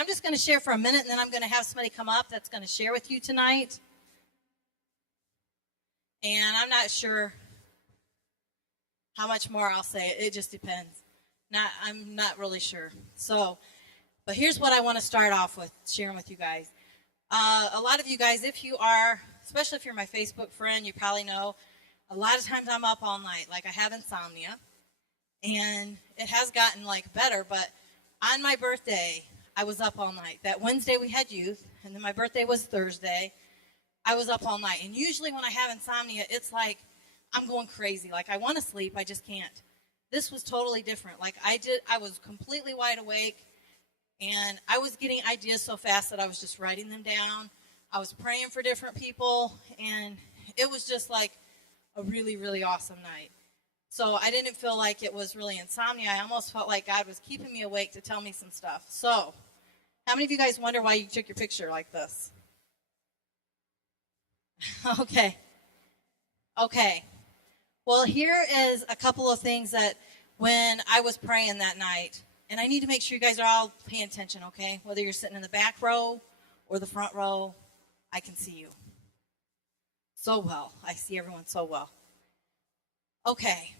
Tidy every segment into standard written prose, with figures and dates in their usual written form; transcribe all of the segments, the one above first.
I'm just going to share for a minute, and then I'm going to have somebody come up that's going to share with you tonight. And I'm not sure how much more I'll say. It just depends. I'm not really sure. So, but here's what I want to start off with, sharing with you guys. A lot of you guys, if you are, especially if you're my Facebook friend, you probably know, a lot of times I'm up all night. Like, I have insomnia. And it has gotten, like, better. But on my birthday, I was up all night. That Wednesday we had youth, and then my birthday was Thursday. I was up all night. And usually when I have insomnia, it's like I'm going crazy. Like, I want to sleep, I just can't. This was totally different. Like, I was completely wide awake, and I was getting ideas so fast that I was just writing them down. I was praying for different people, and it was just like a really, really awesome night. So I didn't feel like it was really insomnia. I almost felt like God was keeping me awake to tell me some stuff. So, how many of you guys wonder why you took your picture like this? Okay. Well, here is a couple of things that when I was praying that night, and I need to make sure you guys are all paying attention, okay? Whether you're sitting in the back row or the front row, I can see you so well. I see everyone so well. Okay.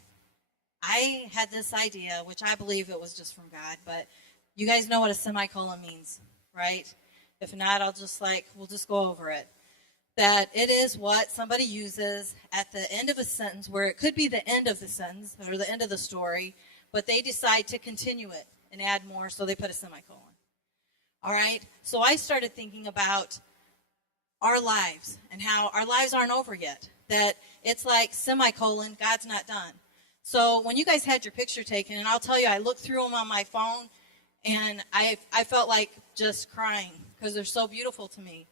I had this idea, which I believe it was just from God, but you guys know what a semicolon means, right? If not, we'll just go over it. That it is what somebody uses at the end of a sentence, where it could be the end of the sentence or the end of the story, but they decide to continue it and add more, so they put a semicolon. All right? So I started thinking about our lives and how our lives aren't over yet. That it's like semicolon, God's not done. So when you guys had your picture taken, and I'll tell you, I looked through them on my phone, and I felt like just crying because they're so beautiful to me.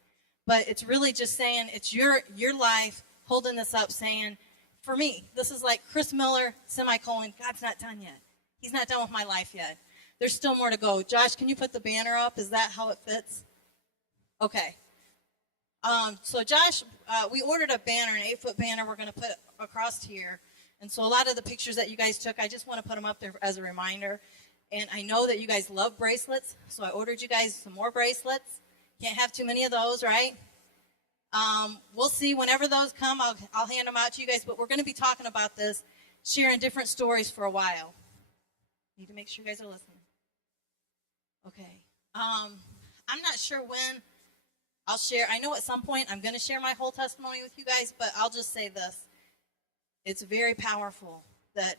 But it's really just saying, it's your life holding this up, saying, for me, this is like Chris Miller, semicolon, God's not done yet. He's not done with my life yet. There's still more to go. Josh, can you put the banner up? Is that how it fits? Okay. So Josh, we ordered a banner, an 8-foot banner we're going to put across here. And so a lot of the pictures that you guys took, I just want to put them up there as a reminder. And I know that you guys love bracelets, so I ordered you guys some more bracelets. Can't have too many of those, right? We'll see. Whenever those come, I'll hand them out to you guys. But we're going to be talking about this, sharing different stories for a while. Need to make sure you guys are listening. Okay. I'm not sure when I'll share. I know at some point I'm going to share my whole testimony with you guys, but I'll just say this. It's very powerful that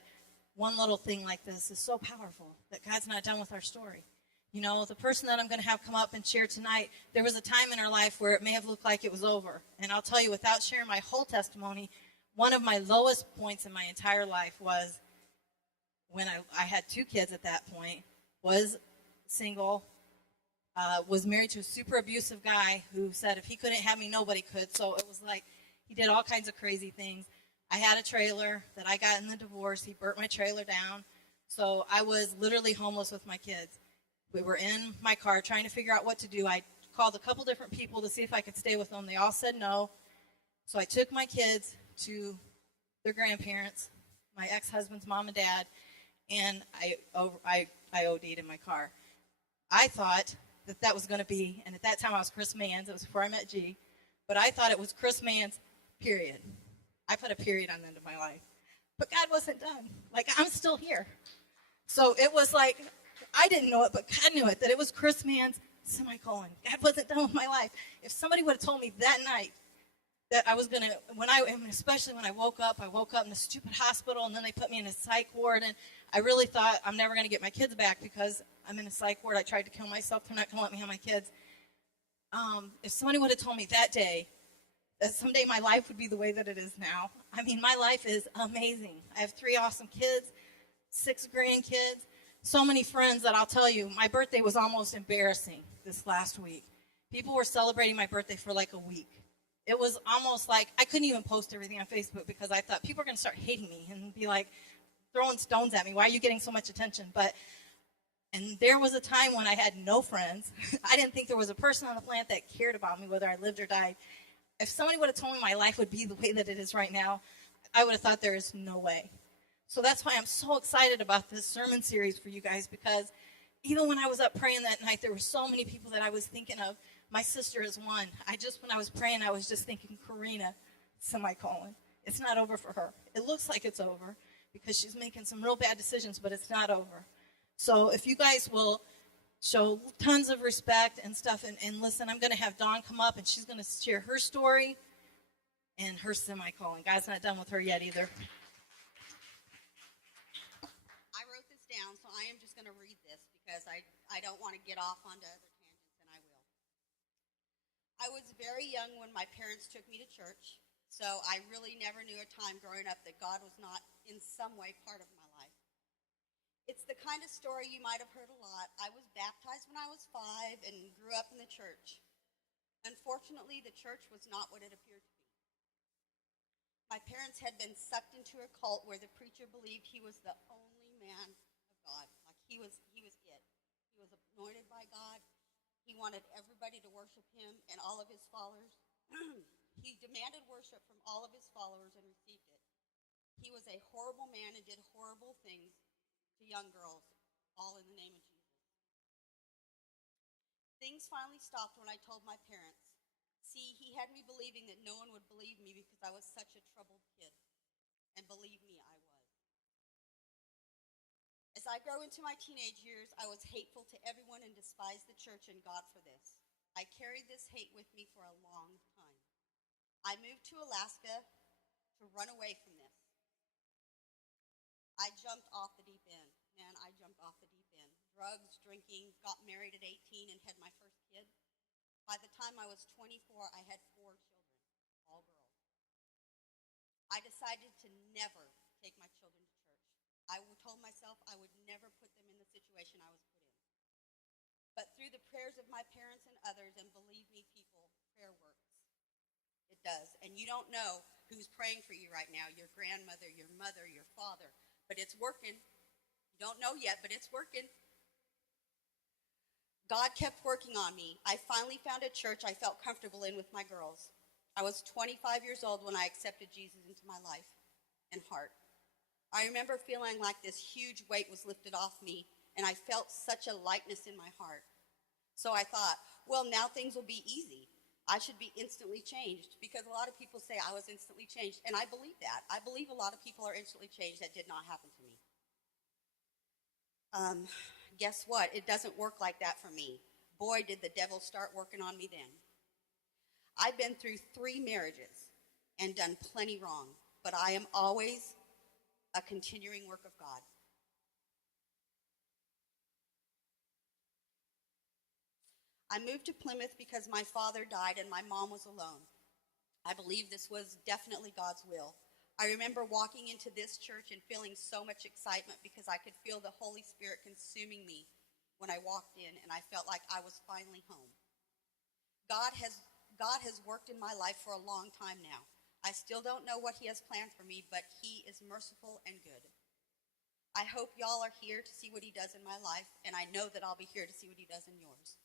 one little thing like this is so powerful that God's not done with our story. You know, the person that I'm going to have come up and share tonight, there was a time in her life where it may have looked like it was over. And I'll tell you, without sharing my whole testimony, one of my lowest points in my entire life was when I had 2 kids at that point, was single, was married to a super abusive guy who said if he couldn't have me, nobody could. So it was like he did all kinds of crazy things. I had a trailer that I got in the divorce. He burnt my trailer down. So I was literally homeless with my kids. We were in my car trying to figure out what to do. I called a couple different people to see if I could stay with them. They all said no. So I took my kids to their grandparents, my ex-husband's mom and dad, and I OD'd in my car. I thought that was going to be, and at that time I was Chris Mann's. It was before I met G. But I thought it was Chris Mann's, period. I put a period on the end of my life. But God wasn't done. Like, I'm still here. So it was like, I didn't know it, but God knew it, that it was Chris Mann's, semicolon. God wasn't done with my life. If somebody would have told me that night that I was going to, especially when I woke up in a stupid hospital, and then they put me in a psych ward, and I really thought I'm never going to get my kids back because I'm in a psych ward. I tried to kill myself. They're not going to let me have my kids. If somebody would have told me that day that someday my life would be the way that it is now. I mean, my life is amazing. I have 3 awesome kids, 6 grandkids, so many friends that I'll tell you, my birthday was almost embarrassing this last week. People were celebrating my birthday for like a week. It was almost like I couldn't even post everything on Facebook because I thought people are going to start hating me and be like throwing stones at me. Why are you getting so much attention? And there was a time when I had no friends. I didn't think there was a person on the planet that cared about me, whether I lived or died. If somebody would have told me my life would be the way that it is right now, I would have thought there is no way. So that's why I'm so excited about this sermon series for you guys, because even when I was up praying that night, there were so many people that I was thinking of. My sister is one. When I was praying, I was just thinking, Karina, semicolon. It's not over for her. It looks like it's over because she's making some real bad decisions, but it's not over. So if you guys will show tons of respect and stuff and listen, I'm going to have Dawn come up and she's going to share her story and her semicolon. God's not done with her yet either. I wrote this down, so I am just going to read this because I don't want to get off onto other tangents, and I will. I was very young when my parents took me to church, so I really never knew a time growing up that God was not in some way part of my life. It's the kind of story you might have heard a lot. I was baptized when I was 5 and grew up in the church. Unfortunately, the church was not what it appeared to be. My parents had been sucked into a cult where the preacher believed he was the only man of God. Like he was it. He was anointed by God. He wanted everybody to worship him and all of his followers. He demanded worship from all of his followers and received it. He was a horrible man and did horrible things to young girls, all in the name of Jesus. Things finally stopped when I told my parents. See, he had me believing that no one would believe me because I was such a troubled kid. And believe me, I was. As I grew into my teenage years, I was hateful to everyone and despised the church and God for this. I carried this hate with me for a long time. I moved to Alaska to run away from this. I jumped off the deep end. Man, I jumped off the deep end. Drugs, drinking, got married at 18 and had my first kid. By the time I was 24, I had 4 children, all girls. I decided to never take my children to church. I told myself I would never put them in the situation I was put in. But through the prayers of my parents and others, and believe me, people, prayer works. It does. And you don't know who's praying for you right now, your grandmother, your mother, your father. But it's working. You don't know yet, but it's working. God kept working on me. I finally found a church I felt comfortable in with my girls. I was 25 years old when I accepted Jesus into my life and heart. I remember feeling like this huge weight was lifted off me, and I felt such a lightness in my heart. So I thought, well, now things will be easy. I should be instantly changed, because a lot of people say I was instantly changed, and I believe that. I believe a lot of people are instantly changed. That did not happen to me. Guess what? It doesn't work like that for me. Boy, did the devil start working on me then. I've been through 3 marriages and done plenty wrong, but I am always a continuing work of God. I moved to Plymouth because my father died and my mom was alone. I believe this was definitely God's will. I remember walking into this church and feeling so much excitement because I could feel the Holy Spirit consuming me when I walked in, and I felt like I was finally home. God has worked in my life for a long time now. I still don't know what he has planned for me, but he is merciful and good. I hope y'all are here to see what he does in my life, and I know that I'll be here to see what he does in yours.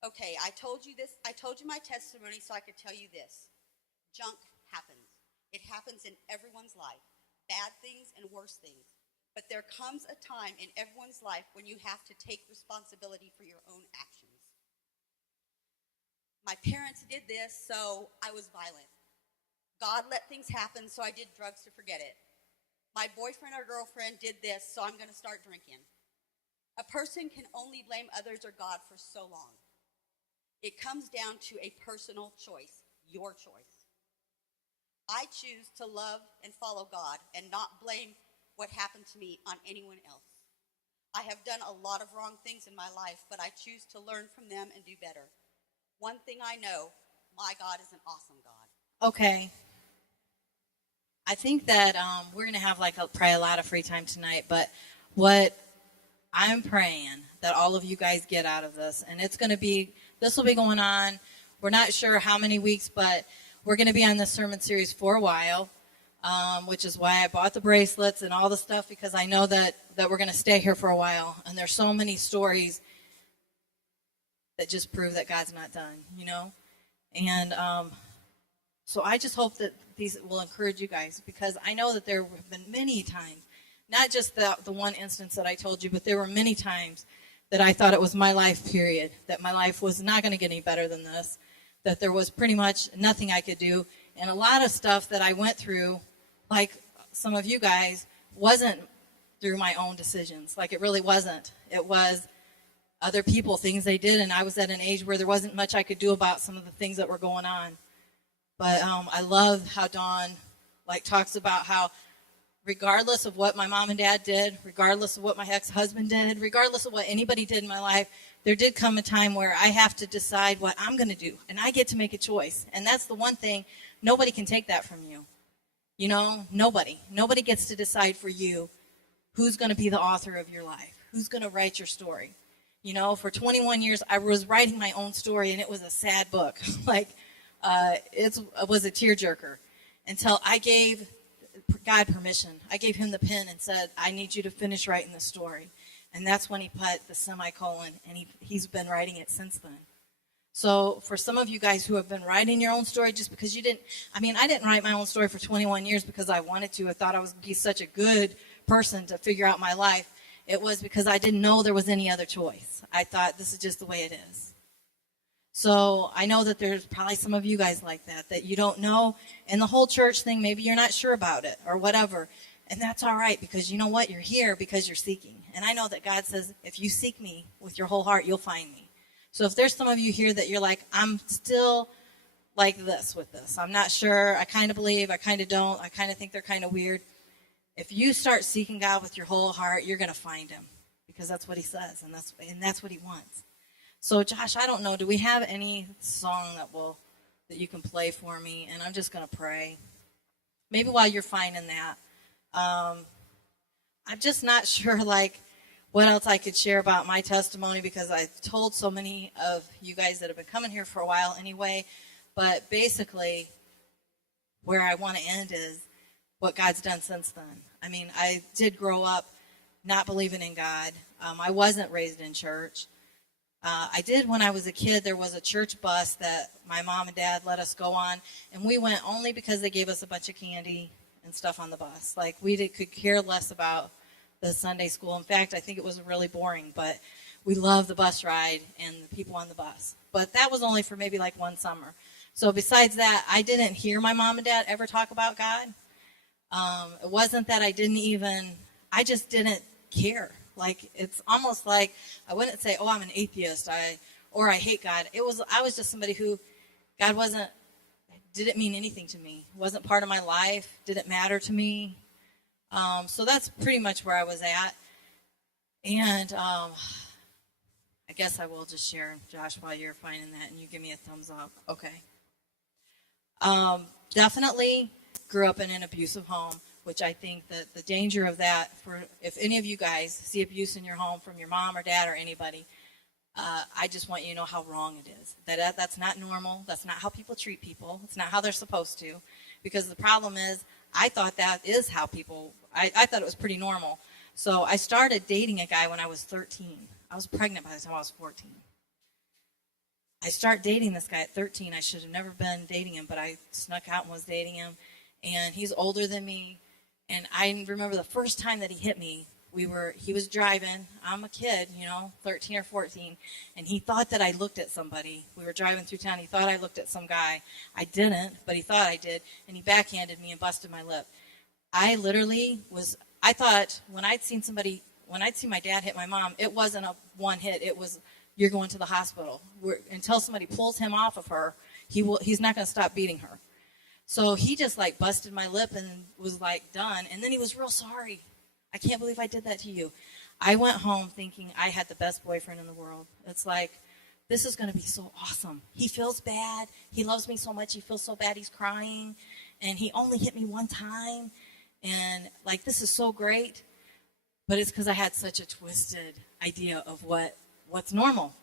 Okay, I told you this. I told you my testimony so I could tell you this. Junk happens. It happens in everyone's life, bad things and worse things. But there comes a time in everyone's life when you have to take responsibility for your own actions. My parents did this, so I was violent. God let things happen, so I did drugs to forget it. My boyfriend or girlfriend did this, so I'm going to start drinking. A person can only blame others or God for so long. It comes down to a personal choice, your choice. I choose to love and follow God and not blame what happened to me on anyone else. I have done a lot of wrong things in my life, but I choose to learn from them and do better. One thing I know, my God is an awesome God. Okay. I think that we're going to have probably a lot of free time tonight, but what I'm praying that all of you guys get out of this, and this will be going on, we're not sure how many weeks, but we're going to be on this sermon series for a while, which is why I bought the bracelets and all the stuff, because I know that we're going to stay here for a while, and there's so many stories that just prove that God's not done, and so I just hope that these will encourage you guys, because I know that there have been many times, not just the one instance that I told you, but there were many times that I thought it was my life, period, that my life was not going to get any better than this, that there was pretty much nothing I could do. And a lot of stuff that I went through, like some of you guys, wasn't through my own decisions. Like, it really wasn't. It was other people, things they did, and I was at an age where there wasn't much I could do about some of the things that were going on. But I love how Dawn talks about how regardless of what my mom and dad did, regardless of what my ex-husband did, regardless of what anybody did in my life, there did come a time where I have to decide what I'm going to do, and I get to make a choice. And that's the one thing, nobody can take that from you. You know, nobody. Nobody gets to decide for you who's going to be the author of your life, who's going to write your story. You know, for 21 years, I was writing my own story, and it was a sad book. It was a tearjerker until I gave God permission. I gave him the pen and said, I need you to finish writing the story. And that's when he put the semicolon, and he's been writing it since then. So for some of you guys who have been writing your own story just because you didn't, I didn't write my own story for 21 years because I wanted to. I thought I was be such a good person to figure out my life. It was because I didn't know there was any other choice. I thought this is just the way it is. So I know that there's probably some of you guys like that you don't know. And the whole church thing, maybe you're not sure about it or whatever. And that's all right, because you know what? You're here because you're seeking. And I know that God says, if you seek me with your whole heart, you'll find me. So if there's some of you here that you're like, I'm still like this with this. I'm not sure. I kind of believe. I kind of don't. I kind of think they're kind of weird. If you start seeking God with your whole heart, you're going to find him, because that's what he says, and that's what he wants. So Josh, I don't know. Do we have any song that you can play for me? And I'm just going to pray. Maybe while you're finding that. I'm just not sure what else I could share about my testimony, because I've told so many of you guys that have been coming here for a while anyway. But basically, where I want to end is what God's done since then. I did grow up not believing in God. I wasn't raised in church. I did when I was a kid. There was a church bus that my mom and dad let us go on, and we went only because they gave us a bunch of candy and stuff on the bus. Could care less about the Sunday school. In fact, I think it was really boring, but we loved the bus ride and the people on the bus. But that was only for maybe one summer. So besides that, I didn't hear my mom and dad ever talk about God. It wasn't that I just didn't care. It's almost like I wouldn't say, oh, I'm an atheist, or I hate God. I was just somebody who God didn't mean anything to me. It wasn't part of my life, didn't matter to me. So that's pretty much where I was at. And I guess I will just share, Josh, while you're finding that, and you give me a thumbs up. Okay. Definitely grew up in an abusive home, which I think that the danger of that, if any of you guys see abuse in your home from your mom or dad or anybody, I just want you to know how wrong it is. That's not normal. That's not how people treat people. It's not how they're supposed to. Because the problem is, I thought that is how people, I thought it was pretty normal. So I started dating a guy when I was 13. I was pregnant by the time I was 14. I started dating this guy at 13. I should have never been dating him, but I snuck out and was dating him. And he's older than me. And I remember the first time that he hit me, he was driving. I'm a kid, 13 or 14. And he thought that I looked at somebody. We were driving through town. He thought I looked at some guy. I didn't, but he thought I did. And he backhanded me and busted my lip. I thought when I'd seen my dad hit my mom, it wasn't a one hit. It was, you're going to the hospital. Until somebody pulls him off of her, he's not going to stop beating her. So he just busted my lip and was done. And then he was real sorry. I can't believe I did that to you. I went home thinking I had the best boyfriend in the world. It's this is going to be so awesome. He feels bad. He loves me so much. He feels so bad. He's crying. And he only hit me one time. And this is so great. But it's because I had such a twisted idea of what's normal.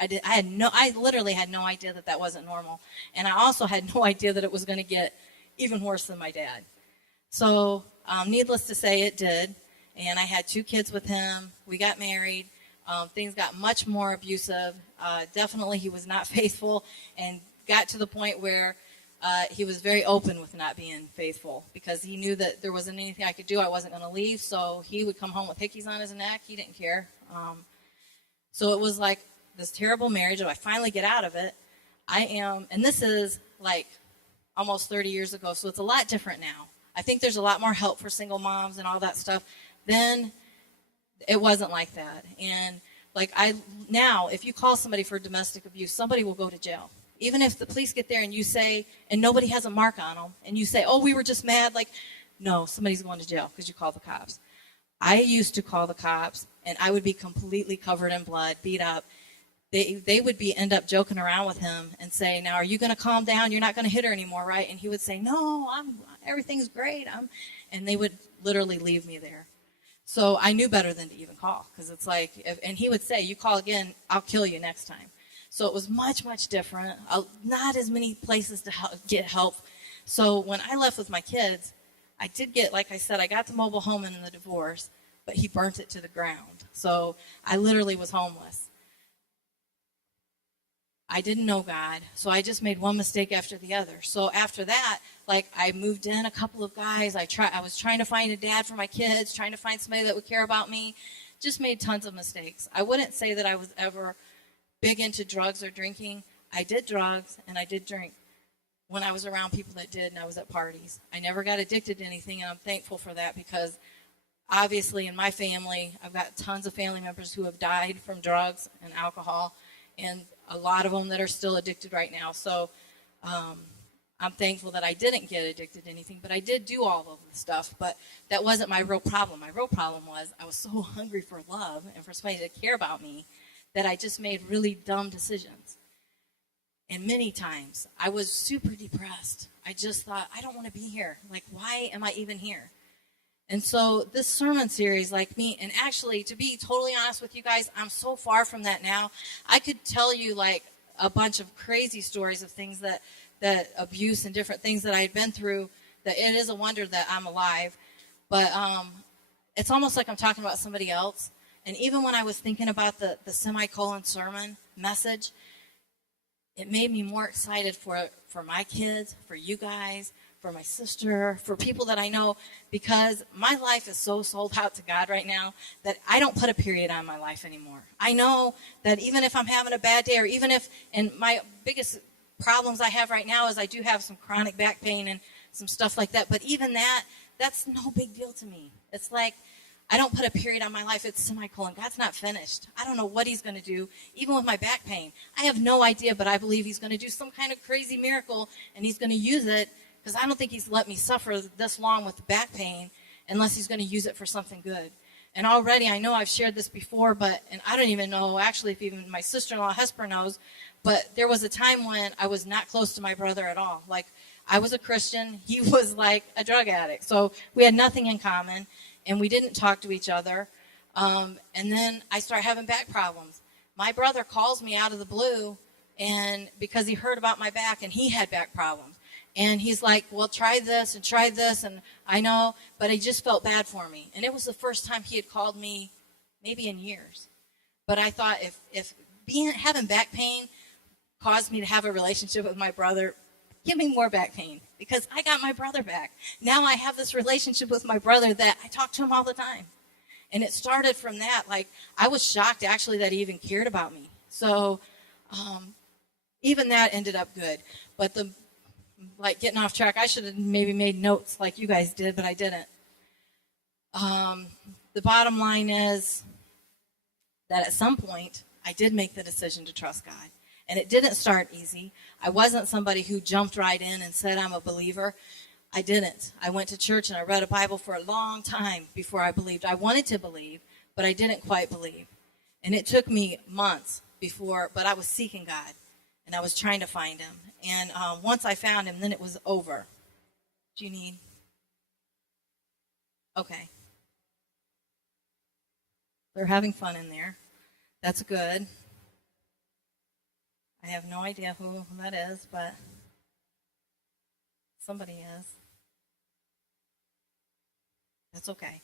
I literally had no idea that wasn't normal. And I also had no idea that it was going to get even worse than my dad. So, needless to say, it did. And I had 2 kids with him. We got married. Things got much more abusive. Definitely he was not faithful, and got to the point where he was very open with not being faithful, because he knew that there wasn't anything I could do. I wasn't going to leave, so he would come home with hickeys on his neck. He didn't care. So it was like this terrible marriage. If I finally get out of it, and this is like almost 30 years ago, so it's a lot different now. I think there's a lot more help for single moms and all that stuff. Then it wasn't like that. And like now, if you call somebody for domestic abuse, somebody will go to jail. Even if the police get there and you say, and nobody has a mark on them, and you say, oh, we were just mad, like, no, somebody's going to jail because you called the cops. I used to call the cops, and I would be completely covered in blood, beat up. They would end up joking around with him and say, now, are you going to calm down? You're not going to hit her anymore, right? And he would say, no, everything's great. And they would literally leave me there. So I knew better than to even call, because it's like, and he would say, you call again, I'll kill you next time. So it was much, much different. Not as many places to get help. So when I left with my kids, I did get, like I said, I got the mobile home in the divorce, but he burnt it to the ground. So I literally was homeless. I didn't know God, so I just made one mistake after the other. So after that, like, I moved in a couple of guys. I was trying to find a dad for my kids, trying to find somebody that would care about me. Just made tons of mistakes. I wouldn't say that I was ever big into drugs or drinking. I did drugs and I did drink when I was around people that did, and I was at parties. I never got addicted to anything, and I'm thankful for that, because obviously in my family, I've got tons of family members who have died from drugs and alcohol, and a lot of them that are still addicted right now. So I'm thankful that I didn't get addicted to anything, but I did do all of the stuff. But that wasn't my real problem. My real problem was I was so hungry for love and for somebody to care about me that I just made really dumb decisions. And many times I was super depressed. I just thought, I don't want to be here. Like, why am I even here? And so this sermon series, like me, and actually, to be totally honest with you guys, I'm so far from that now. I could tell you like a bunch of crazy stories of things that abuse and different things that I had been through, that it is a wonder that I'm alive. But it's almost like I'm talking about somebody else. And even when I was thinking about the semicolon sermon message, it made me more excited for my kids, for you guys, for my sister, for people that I know, because my life is so sold out to God right now that I don't put a period on my life anymore. I know that even if I'm having a bad day, or even if, and my biggest problems I have right now is I do have some chronic back pain and some stuff like that, but even that's no big deal to me. It's like, I don't put a period on my life. It's semicolon. God's not finished. I don't know what he's going to do, even with my back pain. I have no idea, but I believe he's going to do some kind of crazy miracle, and he's going to use it, because I don't think he's let me suffer this long with the back pain unless he's going to use it for something good. And already, I know I've shared this before, and I don't even know, actually, if even my sister-in-law, Hesper, knows, but there was a time when I was not close to my brother at all. Like, I was a Christian. He was like a drug addict. So we had nothing in common, and we didn't talk to each other. And then I started having back problems. My brother calls me out of the blue, and because he heard about my back, and he had back problems. And he's like, well, try this, and I know, but I just felt bad for me. And it was the first time he had called me maybe in years. But I thought, if having back pain caused me to have a relationship with my brother, give me more back pain, because I got my brother back. Now I have this relationship with my brother that I talk to him all the time. And it started from that. Like, I was shocked, actually, that he even cared about me. So even that ended up good. But getting off track, I should have maybe made notes like you guys did, but I didn't. The bottom line is that at some point, I did make the decision to trust God. And it didn't start easy. I wasn't somebody who jumped right in and said, I'm a believer. I didn't. I went to church and I read a Bible for a long time before I believed. I wanted to believe, but I didn't quite believe. And it took me months but I was seeking God, and I was trying to find him. And once I found him, then it was over. Do you need? Okay. They're having fun in there. That's good. I have no idea who that is, but somebody is. That's okay.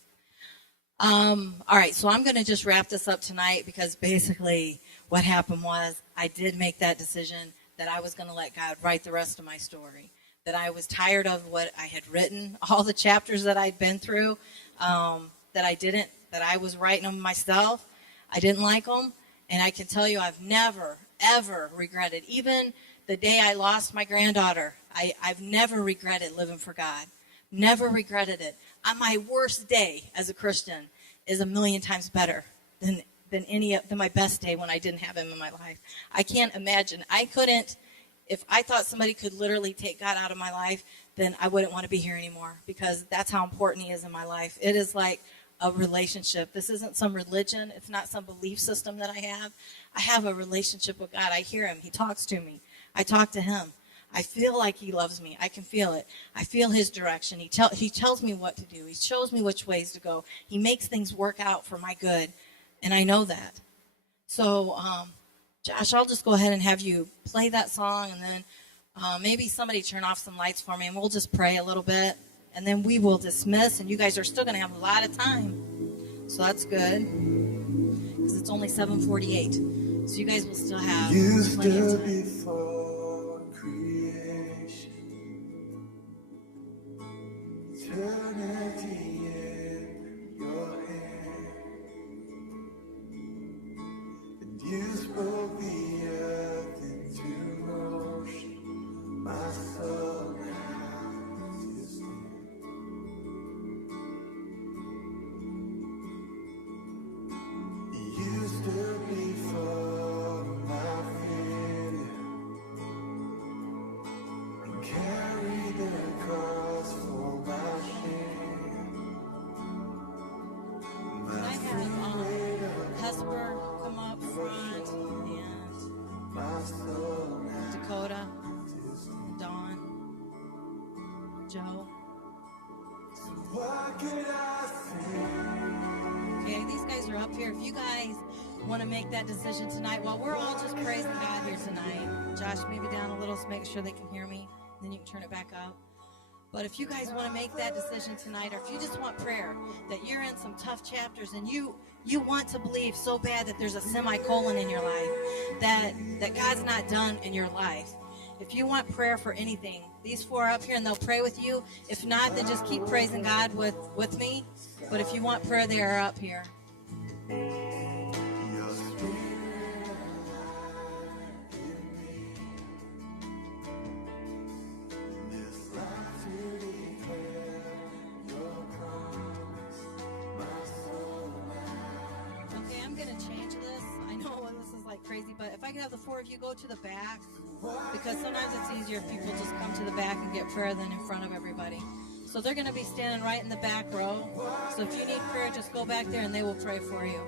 All right, so I'm going to just wrap this up tonight, because basically what happened was I did make that decision that I was going to let God write the rest of my story, that I was tired of what I had written, all the chapters that I'd been through, that I was writing them myself. I didn't like them, And I can tell you I've never, ever regretted, even the day I lost my granddaughter, I've never regretted living for God. Never regretted it. On my worst day as a Christian is a million times better than my best day when I didn't have him in my life. I can't imagine. I couldn't, if I thought somebody could literally take God out of my life, then I wouldn't want to be here anymore, because that's how important he is in my life. It is like a relationship. This isn't some religion. It's not some belief system that I have. I have a relationship with God. I hear him. He talks to me. I talk to him. I feel like he loves me. I can feel it. I feel his direction. He tells me what to do. He shows me which ways to go. He makes things work out for my good, and I know that. So, Josh, I'll just go ahead and have you play that song, and then maybe somebody turn off some lights for me, and we'll just pray a little bit, and then we will dismiss, and you guys are still going to have a lot of time. So that's good, because it's only 7:48. So you guys will still have plenty of time. Before creation, eternity in your hand, and you spoke the earth into motion. My soul now is stand. You stood before my failure, carry the cross for my shame. Can I have Hesper come up front, and My soul now Dakota, Dawn, Joe? what could I say? Okay, these guys are up here. If you guys want to make that decision tonight, well, we're all just praising God here tonight. Josh, maybe down a little so make sure they can hear me. Then you can turn it back up. But if you guys want to make that decision tonight, or if you just want prayer, that you're in some tough chapters and you want to believe so bad that there's a semicolon in your life, that God's not done in your life. If you want prayer for anything, these four are up here and they'll pray with you. If not, then just keep praising God with me. But if you want prayer, they are up here. Your spirit alive in me. This life to declare your promise. My soul now. Okay, I'm going to change this. I know this is like crazy, but if I could have the four of you go to the back, because sometimes it's easier if people just come to the back and get prayer than in front of everybody. So they're going to be standing right in the back row. So if you need prayer, just go back there and they will pray for you.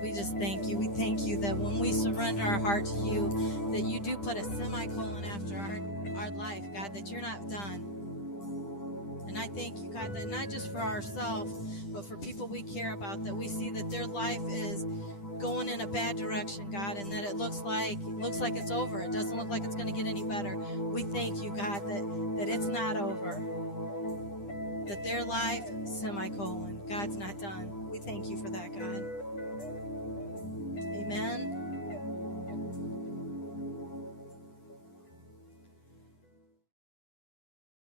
God, we just thank you. We thank you that when we surrender our heart to you, that you do put a semicolon after our life, God, that you're not done. And I thank you, God, that not just for ourselves, but for people we care about, that we see that their life is going in a bad direction, God, and that it looks like it's over. It doesn't look like it's going to get any better. We thank you, God, that it's not over. That their life, semicolon, God's not done. We thank you for that, God. Amen.